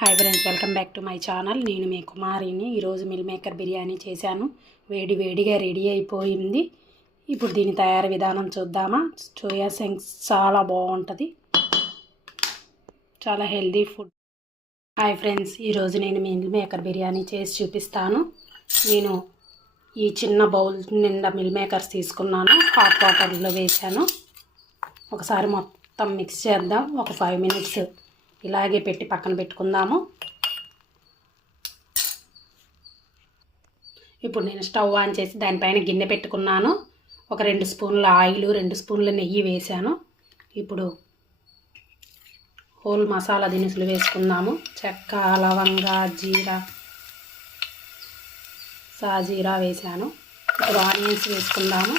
Hi friends, welcome back to my channel. నేను మీ కుమారిని. ఈరోజు meal maker biryani చేశాను. వేడిగా రెడీ అయిపోయింది. ఇప్పుడు దీని తయారీ విధానం చూద్దామా. సోయా చంక్స్ చాలా బాగుంటుంది, చాలా హెల్దీ ఫుడ్. హాయ్ ఫ్రెండ్స్, ఈరోజు నేను మిల్ మేకర్ బిర్యానీ చేసి చూపిస్తాను. నేను ఈ చిన్న బౌల్ నిండా మిల్ మేకర్స్ తీసుకున్నాను. హాట్ వాటర్లో వేసాను. ఒకసారి మొత్తం మిక్స్ చేద్దాం. ఒక 5 minutes ఇలాగే పెట్టి పక్కన పెట్టుకుందాము. ఇప్పుడు నేను స్టవ్ ఆన్ చేసి దానిపైన గిన్నె పెట్టుకున్నాను. ఒక 2 స్పూన్ల ఆయిల్, 2 స్పూన్ల నెయ్యి వేసాను. ఇప్పుడు హోల్ మసాలా దినుసులు వేసుకుందాము. చెక్క, లవంగా, జీరా, సాజీరా వేసాను. ఇప్పుడు ఆనియన్స్ వేసుకుందాము.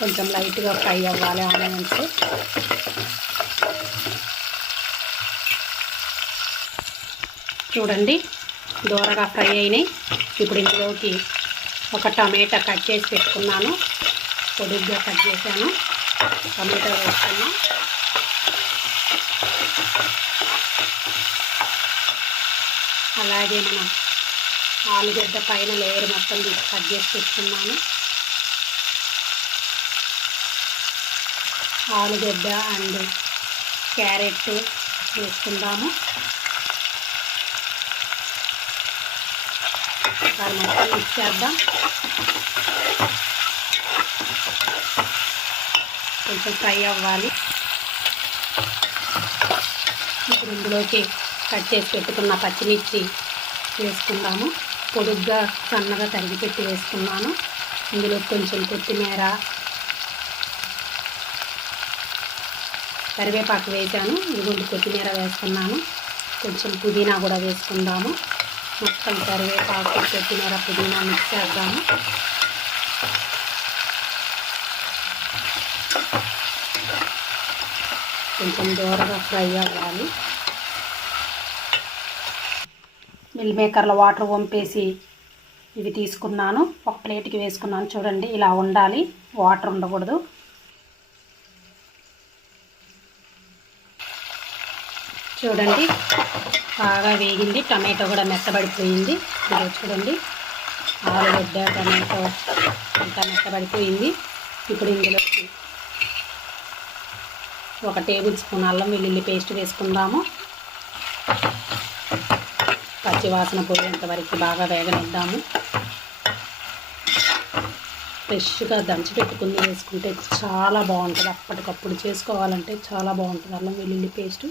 కొంచెం లైట్గా ఫ్రై అవ్వాలి ఆనియన్స్. చూడండి, దూరగా ఫ్రై అయినాయి. ఇప్పుడు ఇందులోకి ఒక టమాటా కట్ చేసి పెట్టుకున్నాను. పొడుగ్గా కట్ చేశాను. టమాటా వేసుకున్నాం. అలాగే మనం ఆలుగడ్డ పైన లేయర్ మొత్తం కట్ చేసి పెట్టుకున్నాను. ఆలుగడ్డ అండ్ క్యారెట్ వేసుకుందాము. ఒకసారి మొత్తం మిక్స్ చేద్దాం. కొంచెం ఫ్రై అవ్వాలి. ఇప్పుడు ఇందులోకి కట్ చేసి పెట్టుకున్న పచ్చిమిర్చి వేసుకుందాము. పొడుగ్గా సన్నగా తరిగి పెట్టి వేసుకున్నాను. ఇందులో కొంచెం కొత్తిమీర, కరివేపాకు వేసాను. ఇదిగోండి కొత్తిమీర వేసుకున్నాను. కొంచెం పుదీనా కూడా వేసుకుందాము. మొత్తం కరివేపాకు, కొత్తిమీర, పుదీనా మిక్స్ చేద్దాము. కొంచెం దూరగా ఫ్రై అవ్వాలి. మిల్ మేకర్లో వాటర్ వంపేసి ఇవి తీసుకున్నాను. ఒక ప్లేట్కి వేసుకున్నాను. చూడండి, ఇలా ఉండాలి, వాటర్ ఉండకూడదు. చూడండి, బాగా వేగింది. టమాటో కూడా మెత్తబడిపోయింది. ఇది చూడండి, ఆలుగడ్డ, టమాటో అంతా మెత్తబడిపోయింది. ఇప్పుడు ఇందులోకి 1 టేబుల్ స్పూన్ అల్లం వెల్లుల్లి పేస్ట్ వేసుకుందాము. పచ్చివాసన పోయేంత వరకు బాగా వేగనిద్దాము. ఫ్రెష్గా దంచి పెట్టుకుని వేసుకుంటే చాలా బాగుంటుంది. అప్పటికప్పుడు చేసుకోవాలంటే చాలా బాగుంటుంది. అల్లం వెల్లుల్లి పేస్ట్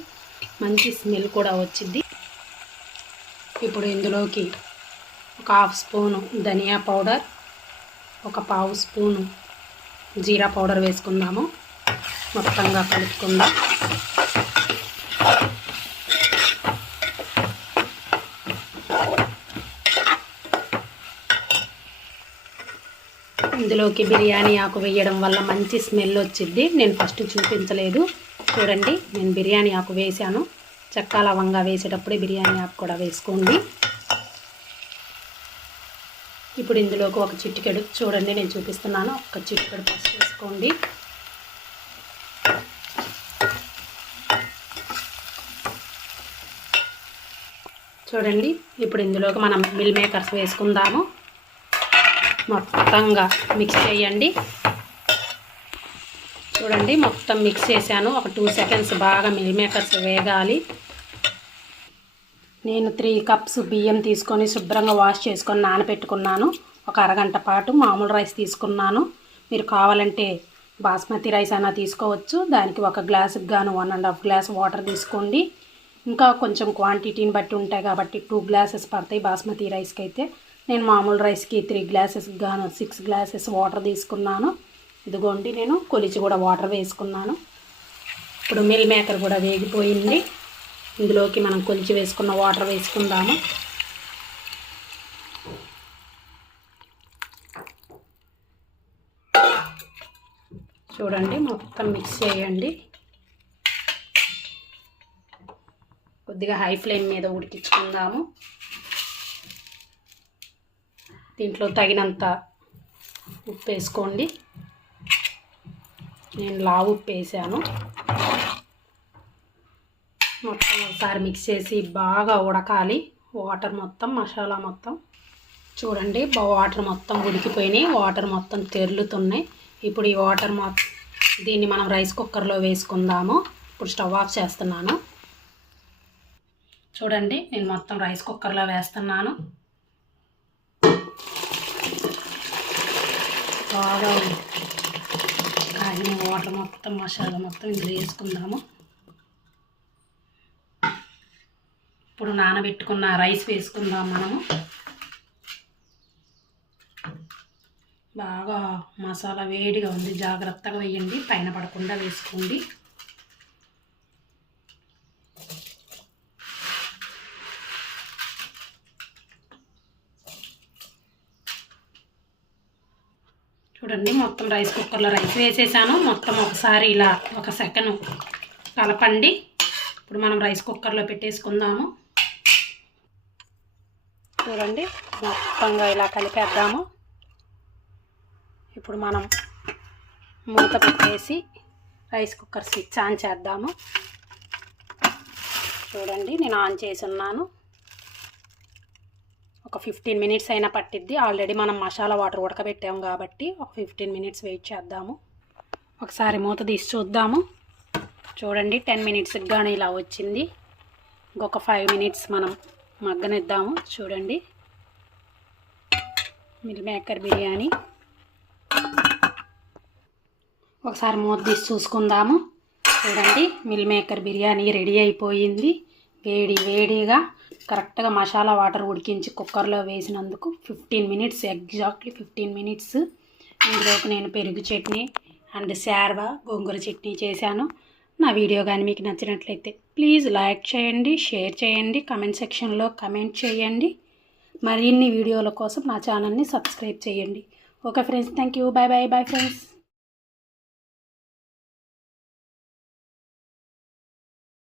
మంచి స్మెల్ కూడా వచ్చింది. ఇప్పుడు ఇందులోకి ఒక 1/2 స్పూను ధనియా పౌడర్, ఒక 1/2 స్పూను జీరా పౌడర్ వేసుకుందాము. మొత్తంగా కలుపుకుందాం. ఇందులోకి బిర్యానీ ఆకు వేయడం వల్ల మంచి స్మెల్ వచ్చింది. నేను ఫస్ట్ చూపించలేదు. చూడండి, నేను బిర్యానీ ఆకు వేసాను. చెక్క, లవంగా వేసేటప్పుడే బిర్యానీ ఆకు కూడా వేసుకోండి. ఇప్పుడు ఇందులోకి ఒక చిటికెడు, చూడండి నేను చూపిస్తున్నాను, ఒక చిటికెడు పసుపు వేసుకోండి. చూడండి, ఇప్పుడు ఇందులోకి మనం మిల్ మేకర్స్ వేసుకుందాము. మొత్తంగా మిక్స్ చేయండి. చూడండి, మొత్తం మిక్స్ చేశాను. ఒక 2 seconds బాగా మిల్ మేకర్స్ వేగాలి. నేను 3 cups బియ్యం తీసుకొని శుభ్రంగా వాష్ చేసుకొని నానబెట్టుకున్నాను. ఒక అరగంట పాటు మామూలు రైస్ తీసుకున్నాను. మీరు కావాలంటే బాస్మతి రైస్ అయినా తీసుకోవచ్చు. దానికి 1 గ్లాసుకి గాను 1.5 గ్లాస్ వాటర్ తీసుకోండి. ఇంకా కొంచెం క్వాంటిటీని బట్టి ఉంటాయి కాబట్టి 2 glasses పడతాయి బాస్మతి రైస్కి అయితే. నేను మామూలు రైస్కి 3 glasses గాను 6 glasses వాటర్ తీసుకున్నాను. ఇదిగోండి, నేను కొలిచి కూడా వాటర్ వేసుకున్నాను. ఇప్పుడు మిల్ మేకర్ కూడా వేగిపోయింది. ఇందులోకి మనం కొలిచి వేసుకున్న వాటర్ వేసుకుందాము. చూడండి, మొత్తం మిక్స్ చేయండి. కొద్దిగా హై ఫ్లేమ్ మీద ఉడికించుకుందాము. దీంట్లో తగినంత ఉప్పు వేసుకోండి. నేను లావు ఉప్పు వేసాను. మొత్తం ఒకసారి మిక్స్ చేసి బాగా ఉడకాలి. వాటర్ మొత్తం మసాలా మొత్తం చూడండి, వాటర్ మొత్తం ఉడికిపోయినాయి, వాటర్ మొత్తం తెరులుతున్నాయి. ఇప్పుడు ఈ వాటర్ దీన్ని మనం రైస్ కుక్కర్లో వేసుకుందాము. ఇప్పుడు స్టవ్ ఆఫ్ చేస్తున్నాను. చూడండి, నేను మొత్తం రైస్ కుక్కర్లో వేస్తున్నాను. బాగా కాగిన వాటర్ మొత్తం మసాలా మొత్తం ఇందులో వేసుకుందాము. ఇప్పుడు నానబెట్టుకున్న రైస్ వేసుకుందాం మనము. బాగా మసాలా వేడిగా ఉంది, జాగ్రత్తగా వేయండి, పైన పడకుండా వేసుకోండి. చూడండి, మొత్తం రైస్ కుక్కర్లో రైస్ వేసేసాను. మొత్తం ఒకసారి ఇలా 1 సెకండ్ కలపండి. ఇప్పుడు మనం రైస్ కుక్కర్లో పెట్టేసుకుందాము. చూడండి, మొత్తంగా ఇలా కలిపేద్దాము. ఇప్పుడు మనం మూత పెట్టేసి రైస్ కుక్కర్ స్విచ్ ఆన్ చేద్దాము. చూడండి, నేను ఆన్ చేసి ఉన్నాను. ఒక 15 మినిట్స్ అయినా పట్టిద్ది. ఆల్రెడీ మనం మసాలా వాటర్ ఉడకబెట్టాము కాబట్టి ఒక 15 మినిట్స్ వెయిట్ చేద్దాము. ఒకసారి మూత తీసి చూద్దాము. చూడండి, 10 మినిట్స్కి కానీ ఇలా వచ్చింది. ఇంకొక 5 మినిట్స్ మనం మగ్గనిద్దాము. చూడండి, మిల్ మేకర్ బిర్యానీ. ఒకసారి మూత తీసి చూసుకుందాము. చూడండి, మిల్ మేకర్ బిర్యానీ రెడీ అయిపోయింది. వేడిగా కరెక్ట్గా మసాలా వాటర్ ఉడికించి కుక్కర్లో వేసినందుకు 15 మినిట్స్, ఎగ్జాక్ట్లీ 15 మినిట్స్. ఇందులోకి నేను పెరుగు చట్నీ అండ్ శార్వా గోంగూర చట్నీ చేశాను. నా వీడియో కానీ మీకు నచ్చినట్లయితే ప్లీజ్ లైక్ చేయండి, షేర్ చేయండి, కమెంట్ సెక్షన్లో కమెంట్ చేయండి. మరిన్ని వీడియోల కోసం నా ఛానల్ని సబ్స్క్రైబ్ చేయండి. Okay friends, thank you. Bye friends.